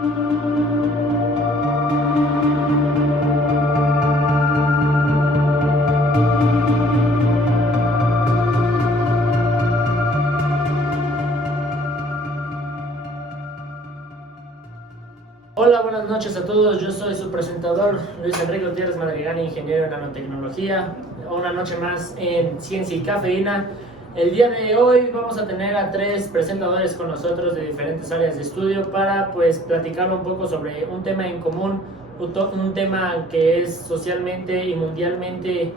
Hola, buenas noches a todos. Yo soy su presentador, Luis Enrique Gutiérrez Madrigani, ingeniero en nanotecnología. Una noche más en Ciencia y Cafeína. El día de hoy vamos a tener a 3 presentadores con nosotros de diferentes áreas de estudio para platicar un poco sobre un tema en común, un tema que es socialmente y mundialmente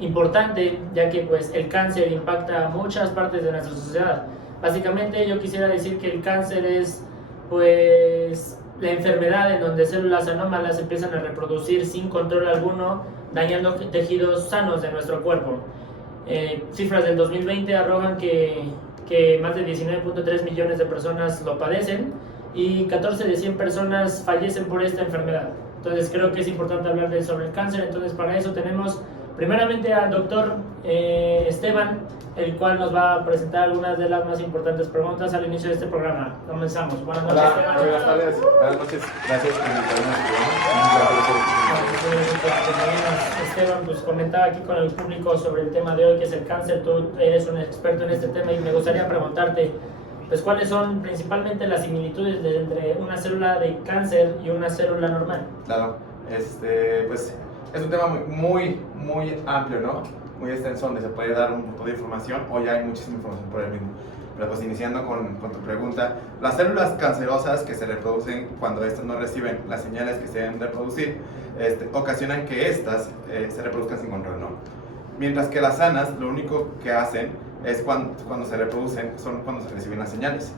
importante, ya que el cáncer impacta muchas partes de nuestra sociedad. Básicamente yo quisiera decir que el cáncer es la enfermedad en donde células anómalas empiezan a reproducir sin control alguno, dañando tejidos sanos de nuestro cuerpo. Cifras del 2020 arrojan que más de 19.3 millones de personas lo padecen y 14 de 100 personas fallecen por esta enfermedad. Entonces creo que es importante hablar sobre el cáncer. Entonces para eso tenemos primeramente al doctor Esteban, el cual nos va a presentar algunas de las más importantes preguntas al inicio de este programa. Comenzamos. Buenas noches, Esteban. Buenas tardes. Buenas noches. Gracias por invitarme. Esteban, comentaba aquí con el público sobre el tema de hoy, que es el cáncer. Tú eres un experto en este tema y me gustaría preguntarte, ¿cuáles son principalmente las similitudes entre una célula de cáncer y una célula normal? Claro, es un tema muy amplio, ¿no? Muy extenso, donde se puede dar un montón de información. Hoy hay muchísima información por el mismo. Pero iniciando con tu pregunta, las células cancerosas que se reproducen cuando estas no reciben las señales que se deben reproducir, ocasionan que estas se reproduzcan sin control, ¿no? Mientras que las sanas, lo único que hacen es cuando se reproducen, son cuando se reciben las señales.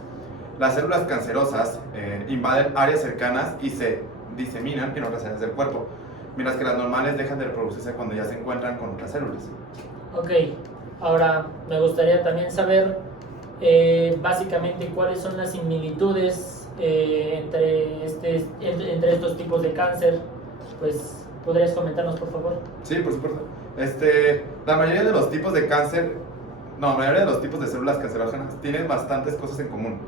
Las células cancerosas invaden áreas cercanas y se diseminan en otras áreas del cuerpo, mientras que las normales dejan de reproducirse cuando ya se encuentran con otras células. Ok, ahora me gustaría también saber básicamente cuáles son las similitudes entre estos tipos de cáncer. ¿Podrías comentarnos, por favor? Sí, por supuesto. La mayoría de los tipos de cáncer, la mayoría de los tipos de células cancerógenas tienen bastantes cosas en común,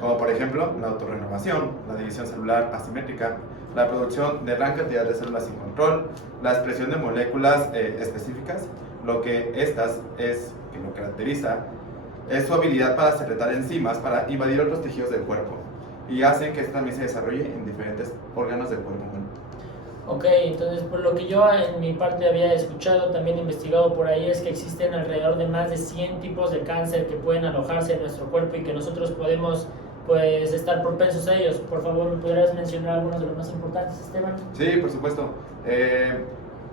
como por ejemplo la autorrenovación, la división celular asimétrica, la producción de gran cantidad de células sin control, la expresión de moléculas específicas. Lo que lo caracteriza es su habilidad para secretar enzimas para invadir otros tejidos del cuerpo y hacen que esto también se desarrolle en diferentes órganos del cuerpo humano. Ok, entonces por lo que yo en mi parte había escuchado, también investigado por ahí, es que existen alrededor de más de 100 tipos de cáncer que pueden alojarse en nuestro cuerpo y que nosotros podemos estar propensos a ellos. Por favor, ¿me podrías mencionar algunos de los más importantes, Esteban? Sí, por supuesto.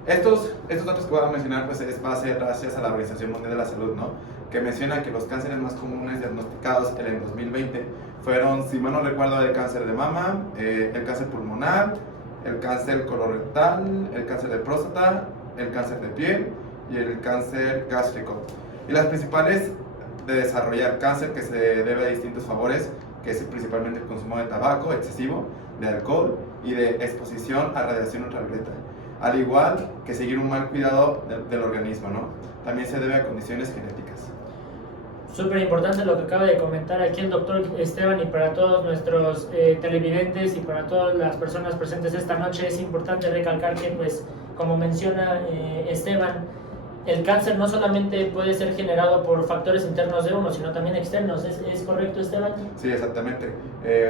Estos datos que voy a mencionar va a ser gracias a la Organización Mundial de la Salud, ¿no? Que menciona que los cánceres más comunes diagnosticados en el 2020 fueron, si mal no recuerdo, el cáncer de mama, el cáncer pulmonar, el cáncer colorectal, el cáncer de próstata, el cáncer de piel y el cáncer gástrico. Y las principales de desarrollar cáncer, que se debe a distintos favores, que es principalmente el consumo de tabaco excesivo, de alcohol y de exposición a radiación ultravioleta, al igual que seguir un mal cuidado del organismo, ¿no? También se debe a condiciones genéticas. Súper importante lo que acaba de comentar aquí el doctor Esteban, y para todos nuestros televidentes y para todas las personas presentes esta noche es importante recalcar que, como menciona Esteban, el cáncer no solamente puede ser generado por factores internos de uno, sino también externos. ¿Es correcto, Esteban? Sí, exactamente.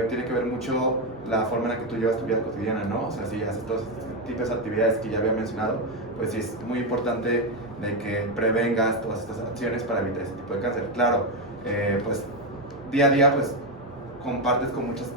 Tiene que ver mucho la forma en la que tú llevas tu vida cotidiana, ¿no? O sea, si haces todos tipos de actividades que ya había mencionado, sí es muy importante de que prevengas todas estas acciones para evitar ese tipo de cáncer. Claro, día a día compartes con muchas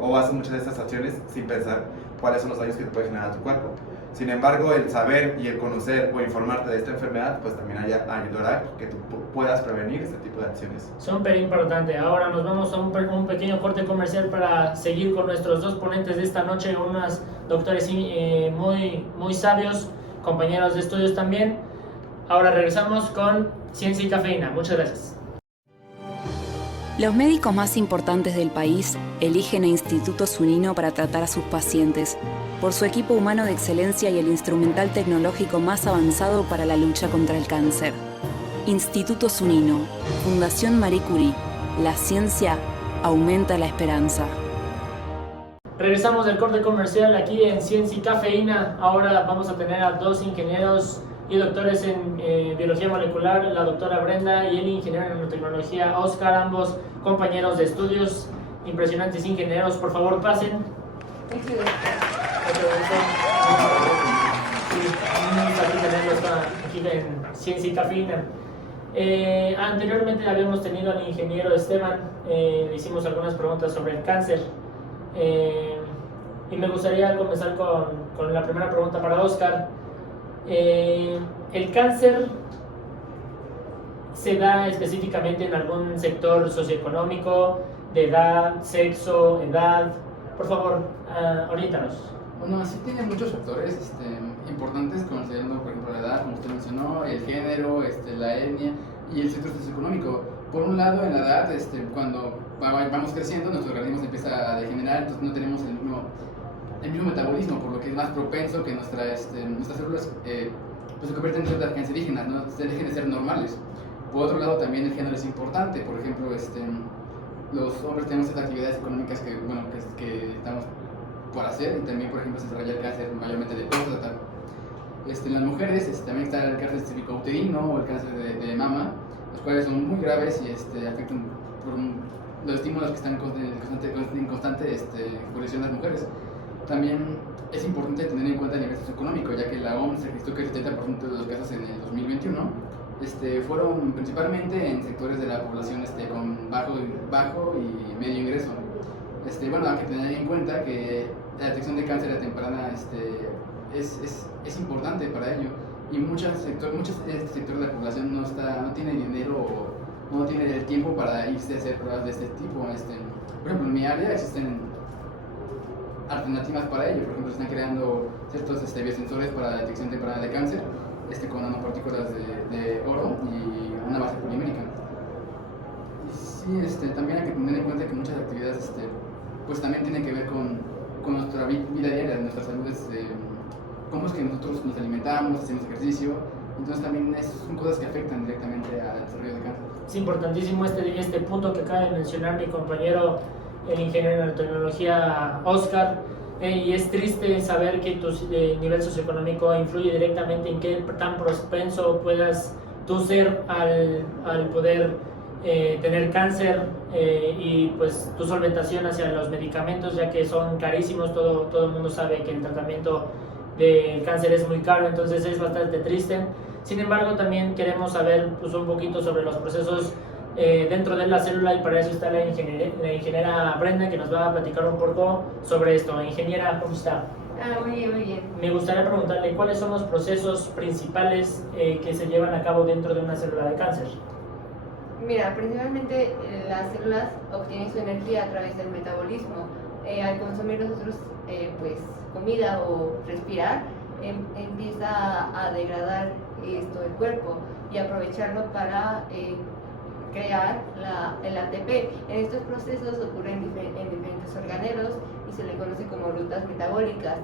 o haces muchas de estas acciones sin pensar cuáles son los daños que te puede generar a tu cuerpo. Sin embargo, el saber y el conocer o informarte de esta enfermedad también ayudará a que tú puedas prevenir este tipo de acciones. Súper importante. Ahora nos vamos a un pequeño corte comercial para seguir con nuestros 2 ponentes de esta noche, unos doctores muy sabios, compañeros de estudios también. Ahora regresamos con Ciencia y Cafeína. Muchas gracias. Los médicos más importantes del país eligen a Instituto Zunino para tratar a sus pacientes, por su equipo humano de excelencia y el instrumental tecnológico más avanzado para la lucha contra el cáncer. Instituto Zunino, Fundación Marie Curie. La ciencia aumenta la esperanza. Regresamos del corte comercial aquí en Ciencia y Cafeína. Ahora vamos a tener a dos ingenieros y doctores en biología molecular, la doctora Brenda y el ingeniero en nanotecnología Oscar, ambos compañeros de estudios, impresionantes ingenieros. Por favor, pasen. Aquí en Ciencia y Cafeína. Anteriormente habíamos tenido al ingeniero Esteban, le hicimos algunas preguntas sobre el cáncer. Y me gustaría comenzar con la primera pregunta para Oscar. ¿El cáncer se da específicamente en algún sector socioeconómico, de edad, sexo, edad? Por favor, oriéntanos. Bueno, sí tiene muchos factores importantes, considerando, por ejemplo, la edad, como usted mencionó, el género, la etnia y el sector socioeconómico. Por un lado, en la edad, cuando vamos creciendo, nuestro organismo se empieza a degenerar, entonces no tenemos el mismo metabolismo, por lo que es más propenso que nuestras células pues se convierten en células cancerígenas, ¿no? Se dejen de ser normales. Por otro lado, también el género es importante. Por ejemplo, los hombres tenemos estas actividades económicas que estamos por hacer, y también, por ejemplo, se desarrolla el cáncer mayormente de próstata. En las mujeres también está el cáncer cervicouterino o el cáncer de mama, los cuales son muy graves y afectan por los estímulos que están en constante exposición a las mujeres. También es importante tener en cuenta el nivel socioeconómico, ya que la OMS registró que el 70% de los casos en el 2021 fueron principalmente en sectores de la población con bajo y medio ingreso. Bueno, hay que tener en cuenta que la detección de cáncer a temprana es importante para ello, y muchos sectores de la población no tiene dinero o no tiene el tiempo para irse a hacer pruebas de este tipo. Por ejemplo, en mi área existen alternativas para ello. Por ejemplo, se están creando ciertos biosensores para la detección temprana de cáncer, con nanopartículas de oro y una base polimérica. Y sí, también hay que tener en cuenta que muchas actividades pues también tienen que ver con nuestra vida diaria, nuestra salud, cómo es que nosotros nos alimentamos, hacemos ejercicio. Entonces también son cosas que afectan directamente al desarrollo de cáncer. Es importantísimo este punto que acaba de mencionar mi compañero, el ingeniero en nanotecnología Oscar, y es triste saber que tu nivel socioeconómico influye directamente en qué tan propenso puedas tú ser al poder tener cáncer, y pues tu solventación hacia los medicamentos, ya que son carísimos. Todo el mundo sabe que el tratamiento del cáncer es muy caro, entonces es bastante triste. Sin embargo, también queremos saber pues, un poquito sobre los procesos dentro de la célula, y para eso está la ingeniera Brenda, que nos va a platicar un poco sobre esto. Ingeniera, ¿cómo está? Muy bien, muy bien. Me gustaría preguntarle cuáles son los procesos principales que se llevan a cabo dentro de una célula de cáncer. Mira, principalmente las células obtienen su energía a través del metabolismo. Al consumir nosotros pues comida o respirar, empieza a degradar esto el cuerpo y aprovecharlo para crear el ATP. En estos procesos ocurren en diferentes organelos y se le conoce como rutas metabólicas.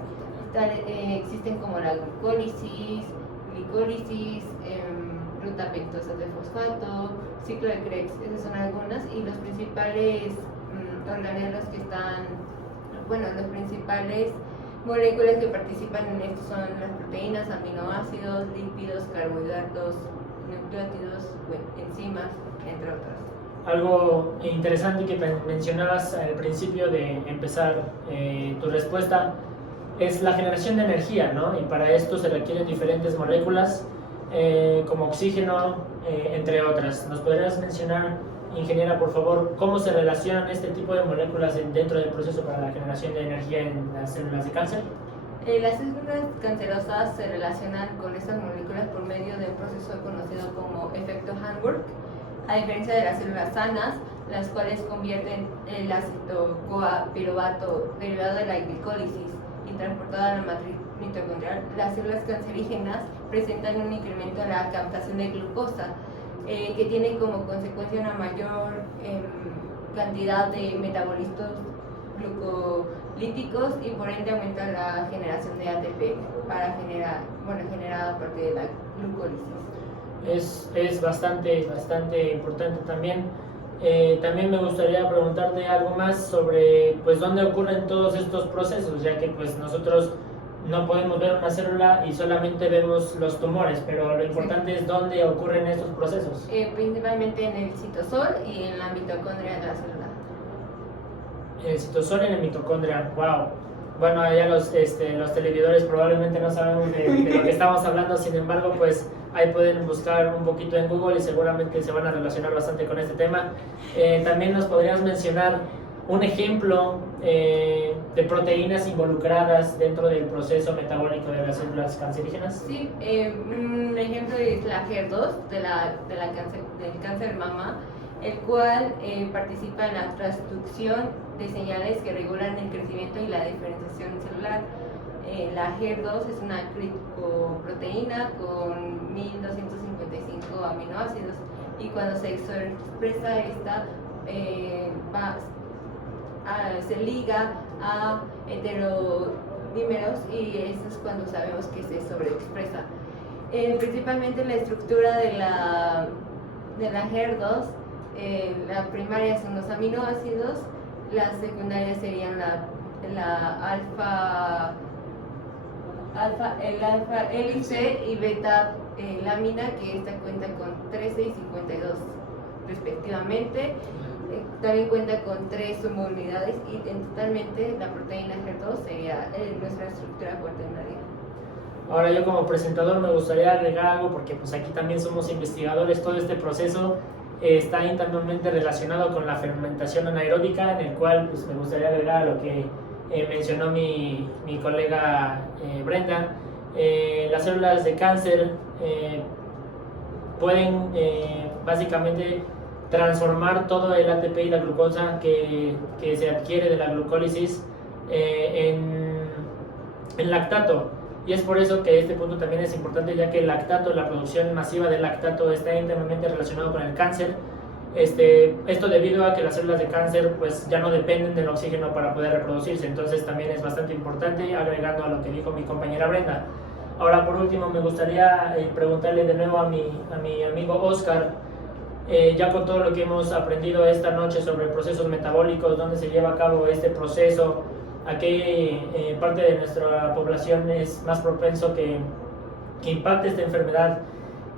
Existen como la glucólisis, glicólisis, ruta pentosa de fosfato, ciclo de Krebs. Esas son algunas, y los principales organelos que están, las principales moléculas que participan en esto son las proteínas, aminoácidos, lípidos, carbohidratos, nucleótidos, enzimas, entre otras. Algo interesante que mencionabas al principio de empezar tu respuesta es la generación de energía, ¿no? Y para esto se requieren diferentes moléculas como oxígeno, entre otras. ¿Nos podrías mencionar, ingeniera, por favor, cómo se relacionan este tipo de moléculas dentro del proceso para la generación de energía en las células de cáncer? Las células cancerosas se relacionan con estas moléculas por medio de un proceso conocido como efecto Hanburg, a diferencia de las células sanas, las cuales convierten el ácido CoA-piruvato derivado de la glicólisis y transportado a la matriz mitocondrial. Las células cancerígenas presentan un incremento en la captación de glucosa, que tiene como consecuencia una mayor cantidad de metabolitos glucolíticos, y por ende aumenta la generación de ATP generada a partir de la glucólisis. Es bastante importante también También me gustaría preguntarte algo más sobre pues dónde ocurren todos estos procesos, ya que pues nosotros no podemos ver una célula y solamente vemos los tumores, pero lo importante es dónde ocurren estos procesos. Principalmente en el citosol y en la mitocondria de la célula. En el citosol y en el mitocondria, wow. Bueno, ya los televidores probablemente no sabemos de lo que estamos hablando, sin embargo, pues ahí pueden buscar un poquito en Google y seguramente se van a relacionar bastante con este tema. También nos podrías mencionar un ejemplo de proteínas involucradas dentro del proceso metabólico de las células cancerígenas. Sí, un ejemplo es la HER2 del cáncer de mama, el cual participa en la transducción de señales que regulan el crecimiento y la diferenciación celular. La HER2 es una glicoproteína con 1255 aminoácidos y cuando se expresa esta se liga a heterodímeros y eso es cuando sabemos que se sobreexpresa. Principalmente la estructura de la HER2, la primaria son los aminoácidos, las secundarias serían el alfa hélice y beta lámina, que esta cuenta con 13 y 52 respectivamente. También cuenta con 3 subunidades y totalmente la proteína HER2 sería nuestra estructura cuaternaria. Ahora yo como presentador me gustaría agregar algo porque pues aquí también somos investigadores. Todo este proceso está íntimamente relacionado con la fermentación anaeróbica, en el cual pues, me gustaría agregar a lo que mencionó mi colega Brenda. Las células de cáncer pueden básicamente transformar todo el ATP y la glucosa que se adquiere de la glucólisis en lactato. Y es por eso que este punto también es importante, ya que el lactato, la producción masiva de lactato está íntimamente relacionado con el cáncer. Esto debido a que las células de cáncer pues ya no dependen del oxígeno para poder reproducirse, entonces también es bastante importante, agregando a lo que dijo mi compañera Brenda. Ahora por último me gustaría preguntarle de nuevo a mi amigo Oscar, ya con todo lo que hemos aprendido esta noche sobre procesos metabólicos, dónde se lleva a cabo este proceso, a qué parte de nuestra población es más propenso que impacte esta enfermedad,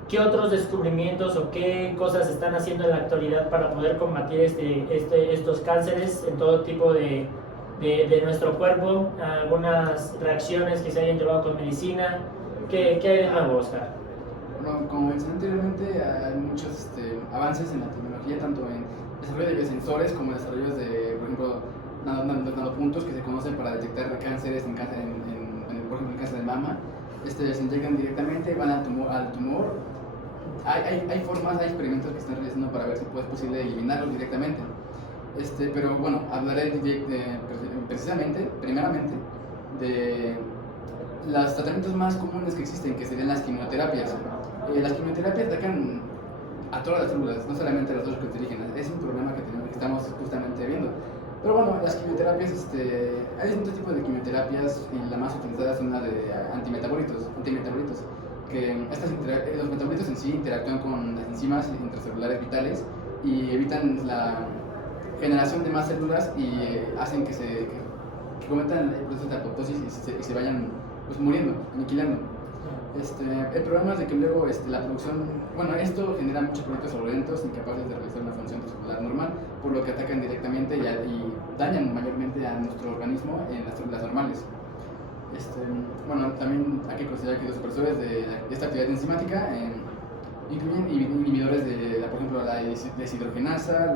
¿qué otros descubrimientos o qué cosas están haciendo en la actualidad para poder combatir estos cánceres en todo tipo de nuestro cuerpo? Algunas reacciones que se hayan llevado con medicina. ¿Qué hay de nuevo, Oscar? Bueno, como mencioné anteriormente, hay muchos avances en la tecnología, tanto en desarrollo de biosensores como en desarrollos de, por ejemplo, nanopuntos que se conocen para detectar cánceres por ejemplo, en cáncer de mama. Se inyectan directamente, van al tumor. Hay formas, hay experimentos que están realizando para ver si es posible eliminarlos directamente. Pero bueno, hablaré primeramente, de los tratamientos más comunes que existen, que serían las quimioterapias. Las quimioterapias atacan a todas las células, no solamente a las células cancerígenas. Es un problema que estamos justamente viendo. Pero bueno, las quimioterapias, hay distintos tipos de quimioterapias y la más utilizada son las de antimetabolitos, que los metabolitos en sí interactúan con las enzimas intracelulares vitales y evitan la generación de más células y hacen que cometan el proceso de apoptosis y se vayan pues, muriendo, aniquilando. El problema es de que luego la producción, bueno, esto genera muchos productos sonolentos incapaces de realizar una función celular normal, por lo que atacan directamente y dañan mayormente a nuestro organismo en las células normales. Bueno, también hay que considerar que los supresores de esta actividad enzimática incluyen inhibidores por ejemplo, la deshidrogenasa,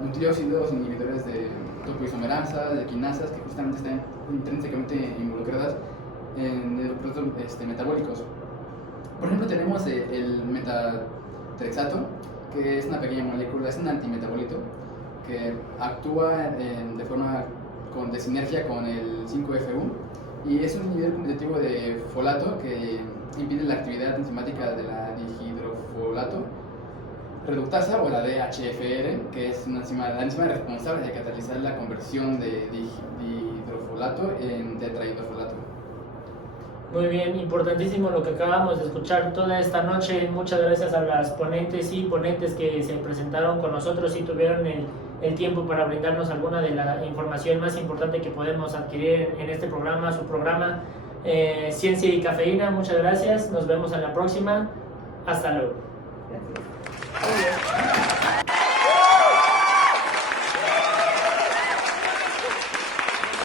nucleósidos, inhibidores de topoisomerasa, de quinasas, que justamente están intrínsecamente involucradas en los procesos metabólicos. Por ejemplo, tenemos el metatrexato, que es una pequeña molécula, es un antimetabolito que actúa de forma de sinergia con el 5FU y es un inhibidor competitivo de folato que impide la actividad enzimática de la dihidrofolato reductasa o la DHFR, que es la enzima responsable de catalizar la conversión de dihidrofolato en tetrahidrofolato. Muy bien, importantísimo lo que acabamos de escuchar toda esta noche. Muchas gracias a las ponentes y ponentes que se presentaron con nosotros y tuvieron el tiempo para brindarnos alguna de la información más importante que podemos adquirir en este programa, su programa Ciencia y Cafeína. Muchas gracias, nos vemos en la próxima. Hasta luego. Gracias.